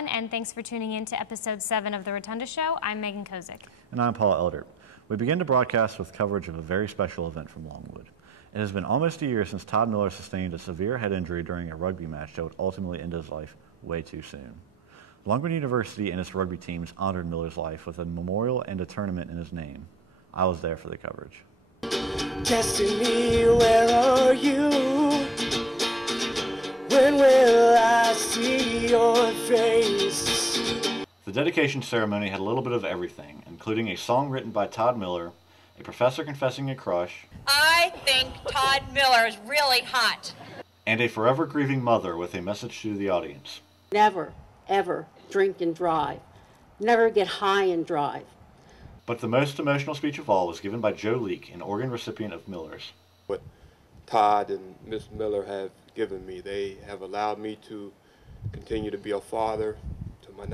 everyone, and thanks for tuning in to episode 7 of The Rotunda Show. I'm Megan Kozik. And I'm Paul Eldert. We begin to broadcast with coverage of a very special event from Longwood. It has been almost a year since Todd Miller sustained a severe head injury during a rugby match that would ultimately end his life way too soon. Longwood University and its rugby teams honored Miller's life with a memorial and a tournament in his name. I was there for the coverage. Destiny, where are you? When will I see your face? The dedication ceremony had a little bit of everything, including a song written by Todd Miller, a professor confessing a crush, I think Todd Miller is really hot, and a forever grieving mother with a message to the audience. Never, ever drink and drive. Never get high and drive. But the most emotional speech of all was given by Joe Leake, an organ recipient of Miller's. What Todd and Miss Miller have given me, they have allowed me to continue to be a father to my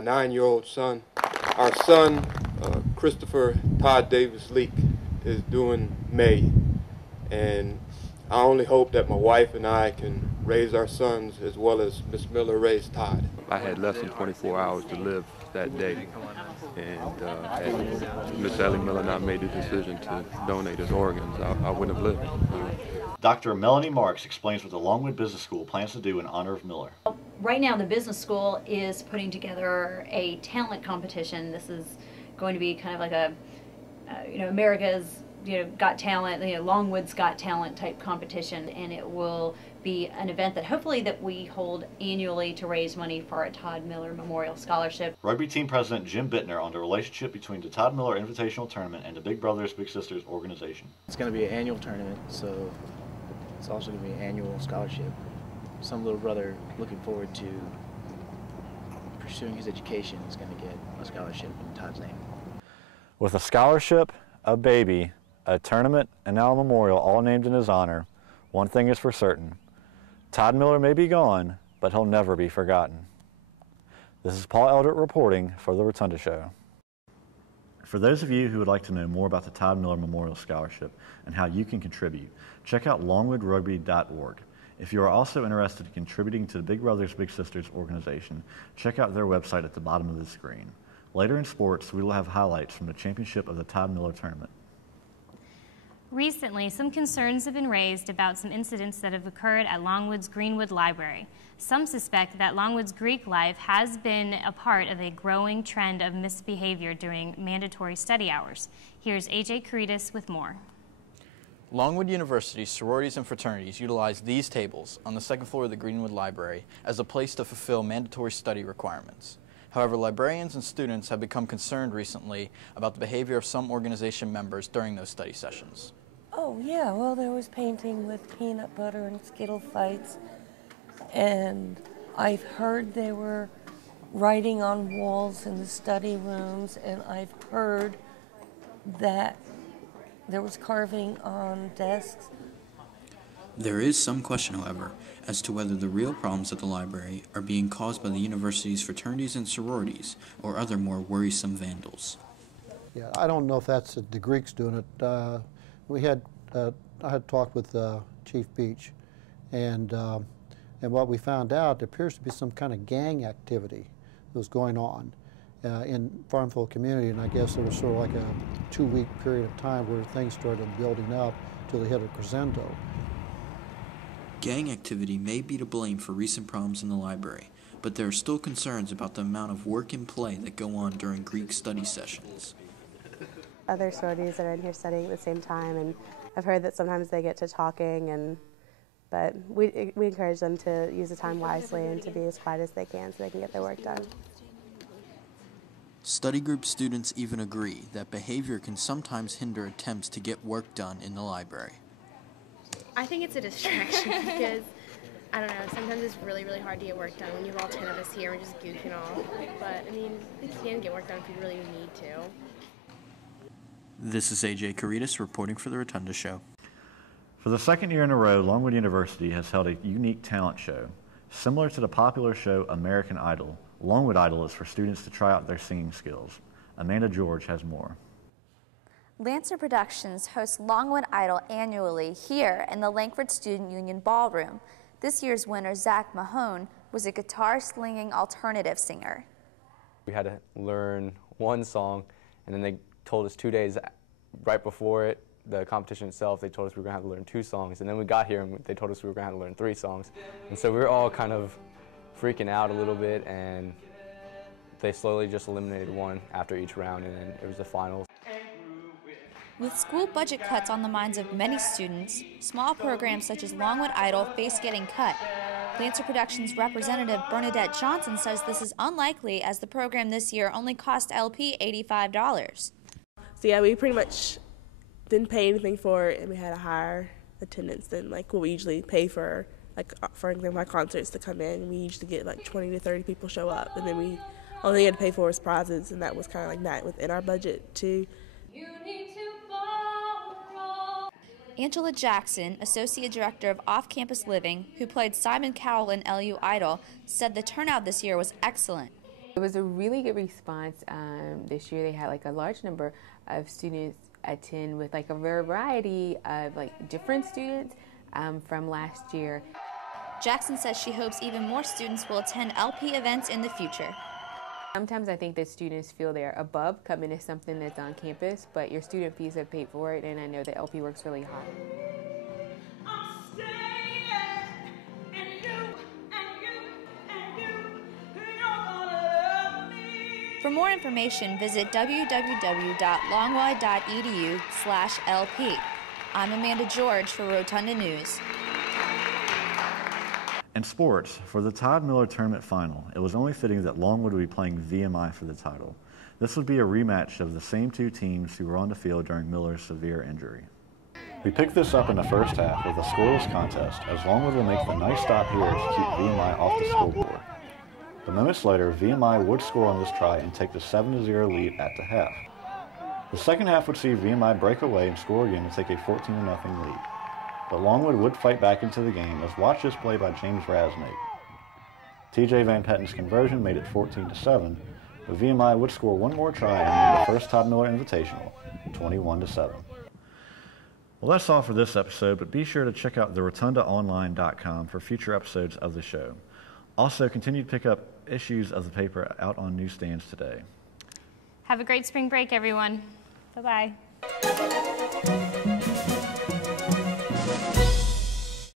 9-year-old son. Our son, Christopher Todd Davis Leake, is doing May, and I only hope that my wife and I can raise our sons as well as Miss Miller raised Todd. I had less than 24 hours to live that day, and had Miss Ellie Miller not made the decision to donate his organs, I wouldn't have lived. Dr. Melanie Marks explains what the Longwood Business School plans to do in honor of Miller. Right now, the business school is putting together a talent competition. This is going to be kind of like a, America's, Got Talent, Longwood's Got Talent type competition, and it will be an event that hopefully that we hold annually to raise money for a Todd Miller Memorial Scholarship. Rugby team president Jim Bittner on the relationship between the Todd Miller Invitational Tournament and the Big Brothers Big Sisters organization. It's going to be an annual tournament, so it's also going to be an annual scholarship. Some little brother looking forward to pursuing his education is going to get a scholarship in Todd's name. With a scholarship, a baby, a tournament, and now a memorial all named in his honor, one thing is for certain. Todd Miller may be gone, but he'll never be forgotten. This is Paul Eldert reporting for The Rotunda Show. For those of you who would like to know more about the Todd Miller Memorial Scholarship and how you can contribute, check out longwoodrugby.org. If you are also interested in contributing to the Big Brothers Big Sisters organization, check out their website at the bottom of the screen. Later in sports, we will have highlights from the championship of the Todd Miller Tournament. Recently, some concerns have been raised about some incidents that have occurred at Longwood's Greenwood Library. Some suspect that Longwood's Greek life has been a part of a growing trend of misbehavior during mandatory study hours. Here's AJ Caritas with more. Longwood University's sororities and fraternities utilize these tables on the second floor of the Greenwood Library as a place to fulfill mandatory study requirements. However, librarians and students have become concerned recently about the behavior of some organization members during those study sessions. Oh yeah, well there was painting with peanut butter and Skittle fights, and I've heard they were writing on walls in the study rooms, and I've heard that there was carving on desks. There is some question, however, as to whether the real problems at the library are being caused by the university's fraternities and sororities or other more worrisome vandals. Yeah, I don't know if that's the Greeks doing it. I had talked with Chief Beach, and what we found out, there appears to be some kind of gang activity that was going on in Farmville community, and I guess it was sort of like a 2-week period of time where things started building up till they hit a crescendo. Gang activity may be to blame for recent problems in the library, but there are still concerns about the amount of work and play that go on during Greek study sessions. Other sororities are in here studying at the same time, and I've heard that sometimes they get to talking, but we encourage them to use the time wisely and to be as quiet as they can so they can get their work done. Study group students even agree that behavior can sometimes hinder attempts to get work done in the library. I think it's a distraction because, I don't know, sometimes it's really, really hard to get work done when you have all 10 of us here and just goofing off. But, I mean, you can get work done if you really need to. This is AJ Caritas reporting for The Rotunda Show. For the second year in a row, Longwood University has held a unique talent show. Similar to the popular show American Idol, Longwood Idol is for students to try out their singing skills. Amanda George has more. Lancer Productions hosts Longwood Idol annually here in the Langford Student Union Ballroom. This year's winner, Zach Mahone, was a guitar-slinging alternative singer. We had to learn one song, and then they told us 2 days right before it, the competition itself, they told us we were going to have to learn 2 songs. And then we got here and they told us we were going to have to learn 3 songs. And so we were all kind of freaking out a little bit, and they slowly just eliminated one after each round, and then it was the finals. With school budget cuts on the minds of many students, small programs such as Longwood Idol face getting cut. Lancer Productions representative Bernadette Johnson says this is unlikely, as the program this year only cost LP $85. So yeah, we pretty much didn't pay anything for it, and we had a higher attendance than like what we usually pay for. Like for example, my concerts to come in, we usually get like 20 to 30 people show up, and then we only had to pay for was prizes, and that was kind of like not within our budget too. Angela Jackson, Associate Director of Off-Campus Living, who played Simon Cowell in LU Idol, said the turnout this year was excellent. It was a really good response. This year they had like a large number of students attend, with like a variety of like different students from last year. Jackson says she hopes even more students will attend LP events in the future. Sometimes I think that students feel they're above coming to something that's on campus, but your student fees have paid for it, and I know that LP works really hard. For more information, visit www.longwood.edu/LP. I'm Amanda George for Rotunda News. In sports, for the Todd Miller Tournament Final, it was only fitting that Longwood would be playing VMI for the title. This would be a rematch of the same 2 teams who were on the field during Miller's severe injury. We picked this up in the first half with a scoreless contest, as Longwood will make the nice stop here to keep VMI off the scoreboard. But moments later, VMI would score on this try and take the 7-0 lead at the half. The second half would see VMI break away and score again to take a 14-0 lead. But Longwood would fight back into the game, as watch this play by James Rasnake. TJ Van Petten's conversion made it 14-7, but VMI would score one more try and win the first Todd Miller Invitational, 21-7. Well, that's all for this episode, but be sure to check out therotundaonline.com for future episodes of the show. Also, continue to pick up issues of the paper out on newsstands today. Have a great spring break, everyone. Bye-bye.